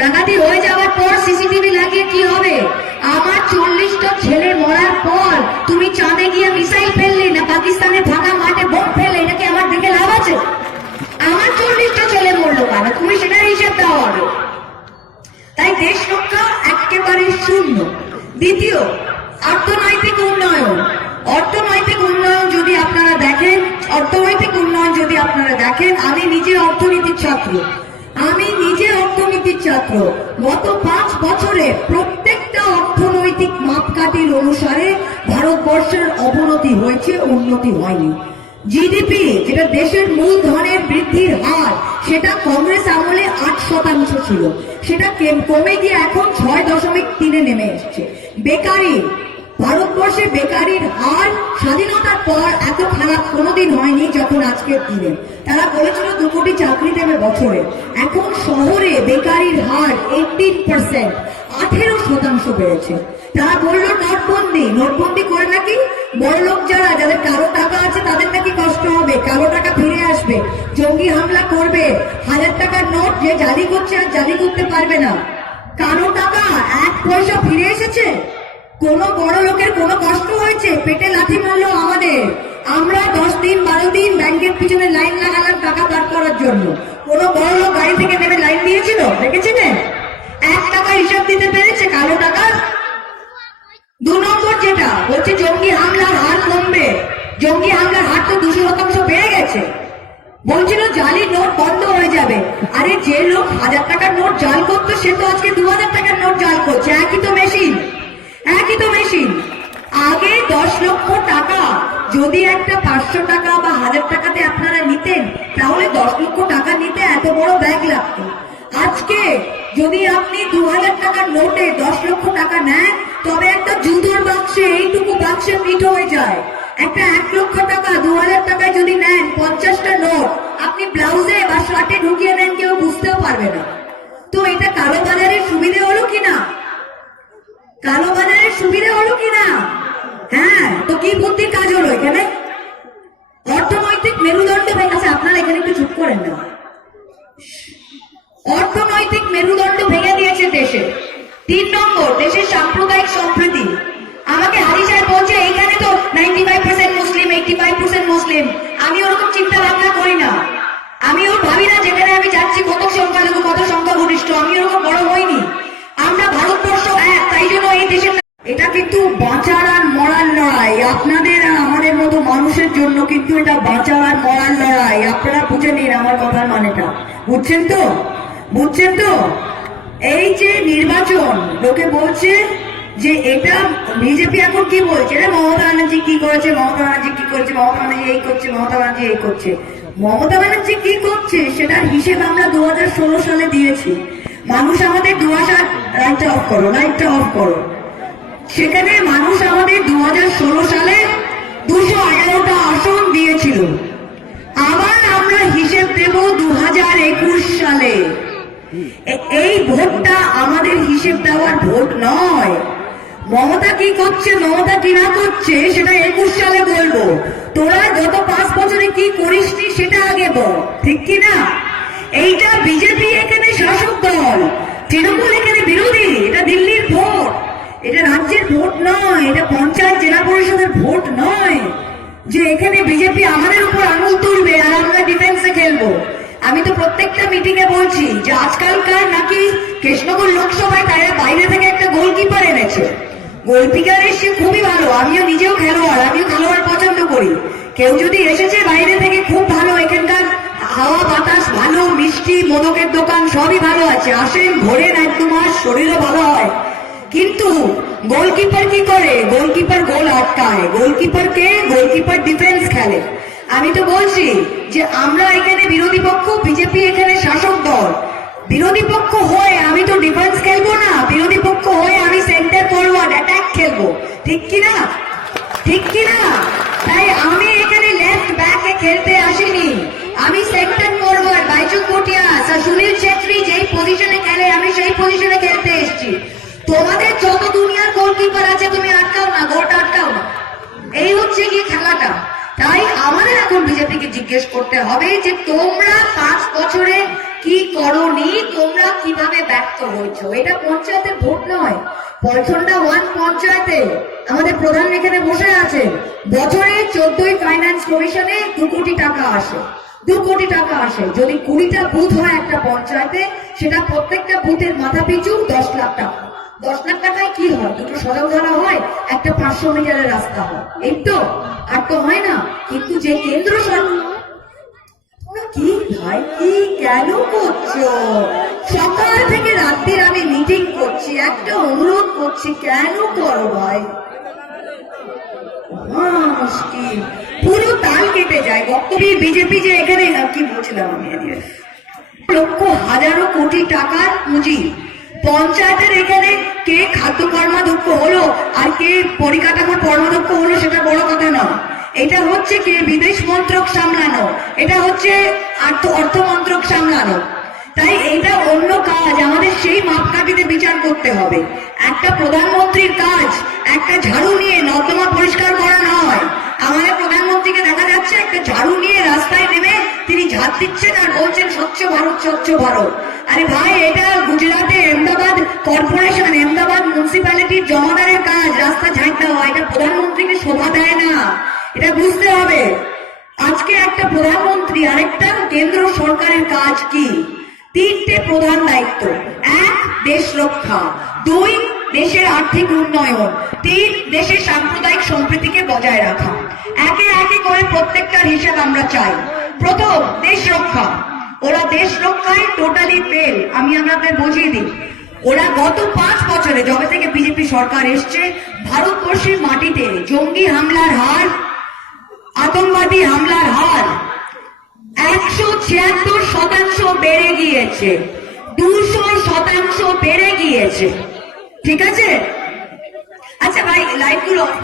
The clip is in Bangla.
ডাকাতি হয়ে যাওয়ার পর সিসিটিভি লাগিয়ে কি হবে? আমার চল্লিশটা ছেলে মরার পর তুমি চাঁদে গিয়ে মিসাইল ফেললে না পাকিস্তানের ফাঁকা মাঠে বোম ফেললে, এটা কি আমার দিকে লাভ আছে? আমার চল্লিশটা ছেলে মরলো কেন? তুমি সেটার হিসেব দাও আগে। তাই দেশ রক্ষা একেবারে শূন্য। দ্বিতীয়, অর্থনৈতিক উন্নয়ন। অর্থনৈতিক উন্নয়ন যদি আপনারা দেখেন, অর্থনৈতিক উন্নয়ন যদি আপনারা দেখেন, আমি নিজে অর্থনীতির ছাত্র। আমি নিজে অর্থনীতির ছাত্র। গত পাঁচ বছরে প্রত্যেকটা অর্থনৈতিক মাপকাঠির অনুসারে ভারতবর্ষের অবনতি হয়েছে, উন্নতি হয়নি। জিডিপি যেটা দেশের মূলধনের বৃদ্ধির হার, সেটা কংগ্রেস আমলে আট শতাংশ ছিল। সেটা কমে গিয়ে এখন ছয় দশমিক তিনে নেমে এসছে। বেকারি ভারতবর্ষে বেকারির হার স্বাধীনতার পর এত খারাপ কোনোদিন হয়নি যখন আজকের দিনে। তারা বলেছিল দু কোটি চাকরি দেবে বছরে। এখন শহরে বেকারির হার এইটিন পার্সেন্ট আঠেরো শতাংশ বেড়েছে। তারা বলল, নোটবন্দি নোটবন্দি করে নাকি? বড় লোক যারা, যাদের কারও টাকা আছে তাদের নাকি কষ্ট হবে কারও টাকা ফিরে আসবে। জঙ্গি হামলা করবে, হাজার টাকার নোট যে জালি করছে আর জালি করতে পারবে না। কারও টাকা, এক পয়সা ফিরে এসেছে? কোন বড় লোকের কোনো কষ্ট হয়েছে? পেটে লাথি মারলো আমাদের। আমরা দশ দিন, বারো দিন ব্যাংকের পিছনে লাইন লাগালাম টাকা বার করার জন্য। কোন বড় লোক গাড়ি থেকে নেমে লাইন দিয়েছিল? দেখেছিলেন এক টাকা হিসাব দিতে পেরেছে কালো টাকা? দু নম্বর যেটা, বলছে জঙ্গি হামলার হার কমবে। জঙ্গি হামলার হার তো দুশো শতাংশ বেড়ে গেছে। বলছিল জালি নোট বন্ধ হয়ে যাবে। আরে যে লোক হাজার টাকার নোট জাল করতো, সে তো আজকে দু হাজার টাকার নোট জাল করছে। একই তো মেশিন একই তো মেশিন আগে দশ লক্ষ টাকা। যদি একটা পাঁচশো টাকা বা হাজার টাকাতে আপনারা নিতেন, তাহলে দশ লক্ষ টাকা নিতে এত বড় ব্যাগ লাগতো। আজকে যদি আপনি দু হাজার টাকার নোটে দশ লক্ষ টাকা নেন, তবে একটা জুতোর বাক্সে এইটুকু বাক্সে পিঠ হয়ে যায়। একটা এক লক্ষ টাকা দু হাজার টাকায় যদি নেন পঞ্চাশটা নোট আপনি ব্লাউজে বা শার্টে ঢুকিয়ে নেন কেউ বুঝতেও পারবে না তো এটা কালো বাজারের সুবিধে হলো কিনা কালো বাজারের সুবিধে হলো কিনা হ্যাঁ তো কি বুদ্ধির কাজ হলো এখানে অর্থনৈতিক মেরুদণ্ড ভেঙে আছে আপনারা এখানে একটু চুপ করেন না অর্থনৈতিক মেরুদণ্ড ভেঙে দিয়েছে দেশে তিন নম্বর দেশের সাম্প্রদায়িক সম্প্রীতি। আমাকে হারি সাহেব বলছে, এইখানে তো ninety five percent Muslim eighty five percent Muslim. আমি ওরকম চিন্তা ভাবনা করি না। আমি ওর ভাবি না যেখানে আমি যাচ্ছি, কত সংখ্যালঘু, কত সংখ্যাগরিষ্ঠ। আমি ওরকম বড় হইনি। আমরা ভারতবর্ষ এক, তাই জন্য এই দেশের এটা কিন্তু বাঁচার আর মরার লড়াই। আপনাদের আর আমাদের মতো মানুষের জন্য কিন্তু এটা বাঁচার আর মরার লড়াই। আপনারা বুঝে নিন আমার কথার মানেটা। বুঝছেন তো? বুঝছেন তো? এই যে নির্বাচন, লোকে বলছে যে এটা বিজেপি এখন কি বলছে? রে মমতা ব্যানার্জি কি করেছে? মমতা ব্যানার্জি কি করছে? মমতা ব্যানার্জি এই করছে, মমতা ব্যানার্জি এই করছে। মমতা ব্যানার্জি কি করছে? সেটার হিসেব আমরা দুহাজার ষোলো সালে দিয়েছি। মানুষ আমাদের দু হাজার লাইটটা অফ করো লাইটটা অফ করো। সেখানে মানুষ আমাদের দু হাজার ষোলো সালে দুশো এগারোটা আসন দিয়েছিল। আবার আমরা হিসেব দেব দু হাজার একুশ সালে। এই ভোটটা আমাদের হিসেব দেওয়ার ভোট নয়। মমতা কি করছে, মমতা কি না করছে, সেটা একুশ সালে বলব। তোরা গত পাঁচ বছরে কি করিসনি, সেটা আগে বল, ঠিক কি না? এইটা বিজেপি এখানে শাসক দল, তৃণমূল এখানে বিরোধী, এটা দিল্লির ভোট। এটা রাজ্যের ভোট নয়, এটা পঞ্চায়েত জেলা পরিষদের ভোট নয়। যে এখানে বিজেপি আমাদের উপর আঙুল তুলবে আর আমরা ডিফেন্সে খেলব। আমি তো প্রত্যেকটা মিটিং এ বলছি যে আজকালকার নাকি কৃষ্ণপুর লোকসভায় তারা বাইরে থেকে একটা গোলকিপার এনেছে। গোলকিপার এসে খুবই ভালো, আমিও নিজেও খেলোয়াড়, আমিও খেলোয়াড় পছন্দ করি। কেউ যদি এসেছে বাইরে থেকে, খুব ভালো, এখানকার হাওয়া, বাতাস, ভালো, মিষ্টি, মোদকের দোকান, সবই ভালো আছে। আসেন, ঘোরেন, এক দু মাস, শরীরও ভালো হয়। কিন্তু গোলকিপার কি করে? গোলকিপার গোল আটকায়। গোলকিপার কে? গোলকিপার ডিফেন্স খেলে। আমি তো বলছি যে আমরা এখানে বিরোধী পক্ষ, বিজেপি এখানে শাসক দল। বিরোধী পক্ষ হয়ে আমি তো ডিফেন্স খেলব না, বিরোধী পক্ষ হয়ে আমি সেন্টার ফরওয়ার্ড অ্যাটাক খেলব। ঠিক কিনা ঠিক কিনা তাই আমি এখানে লেফট ব্যাকে খেলতে আসিনি। আমি সেন্টার ফরওয়ার্ড বাইচুক ভুটিয়াস আর সুনীল ছেত্রী যেই পজিশনে খেলে, আমি সেই পজিশনে খেলতে এসেছি। তোমাদের যত দুনিয়ার গোলকিপার আছে, তুমি আটকাও না গোলটা করতে হবে যে তোমরা পাঁচ বছরে কি করনি, তোমরা কীভাবে ব্যর্থ হয়েছো। এটা পঞ্চায়েতের ভোট নয় পলছন্ডা ওয়ান পঞ্চায়েতে। আমাদের প্রধান এখানে বসে আছে। বছরে চোদ্দই ফাইন্যান্স কমিশনে দু কোটি টাকা আসে। দু কোটি টাকা আসে। যদি কুড়িটা বুথ হয় একটা পঞ্চায়েতে, সেটা প্রত্যেকটা বুথের মাথা পিছু দশ লাখ টাকা। দশ লাখ টাকায় কি হয়? দুটো সজল ধরা হয়, একটা পাঁচশো মিটারের রাস্তা হয়। এই তো? আর তো হয় না। কিন্তু যে কেন্দ্র সরকার কি ভাই, কি কেন করছ? সকাল থেকে আমি মিটিং করছি, একটা অনুরোধ করছি, কেন করো ভাই? মুশকিল। পুরো তাল কেটে যায় বক্তব্য বিজেপি যে এখানে কি আমি লক্ষ হাজারো কোটি টাকার পুঁজি। পঞ্চায়েতের এখানে কে খাদ্য কর্মাধ্যক্ষ হলো, আর কে পরিকাঠামোর কর্মাধ্যক্ষ হলো, সেটা বড় কথা নয়। এটা হচ্ছে কি বিদেশ মন্ত্রক সামলানো? এটা হচ্ছে অর্থ মন্ত্রক সামলানো। তাই এটা অন্য কাজ, আমাদের সেই মাপকাঠিতে বিচার করতে হবে। একটা প্রধানমন্ত্রীর কাজ, একটা ঝাড়ু নিয়ে নর্দমা পরিষ্কার করা নয়। আমাদের প্রধানমন্ত্রীকে দেখা যাচ্ছে, একটা ঝাড়ু নিয়ে রাস্তায় নেমে তিনি ঝাড় দিচ্ছেন আর বলছেন, স্বচ্ছ ভারত স্বচ্ছ ভারত। আরে ভাই, এটা গুজরাটে আহমেদাবাদ কর্পোরেশন আহমেদাবাদ মিউনিসিপ্যালিটির জমাদারের কাজ, রাস্তা ঝাঁট দেওয়া। এটা প্রধানমন্ত্রীকে শোভা দেয় না। এটা বুঝতে হবে। আজকে একটা প্রধানমন্ত্রী, আরেকটা কেন্দ্র সরকারের কাজ কি? তিনটে প্রধান দায়িত্ব। এক, দেশ রক্ষা। দুই, দেশের আর্থিক উন্নয়ন। তিন, দেশের সাম্প্রদায়িক সম্প্রীতিকে বজায় রাখা। একে একে করে প্রত্যেকটার হিসাব আমরা চাই। প্রথম, দেশ রক্ষা। ওরা দেশ রক্ষায় টোটালি ফেল আমি আপনাদের বুঝিয়ে দিই। ওরা গত পাঁচ বছরে, যবে থেকে বিজেপি সরকার এসছে, ভারতবর্ষের মাটিতে জঙ্গি হামলার হার আতঙ্কবাদী হামলার হার একশো ছিয়াত্তর শতাংশ বেড়ে গিয়েছে, দুশো শতাংশ বেড়ে গিয়েছে। ঠিক আছে? আচ্ছা ভাই, লাইটগুলো অফ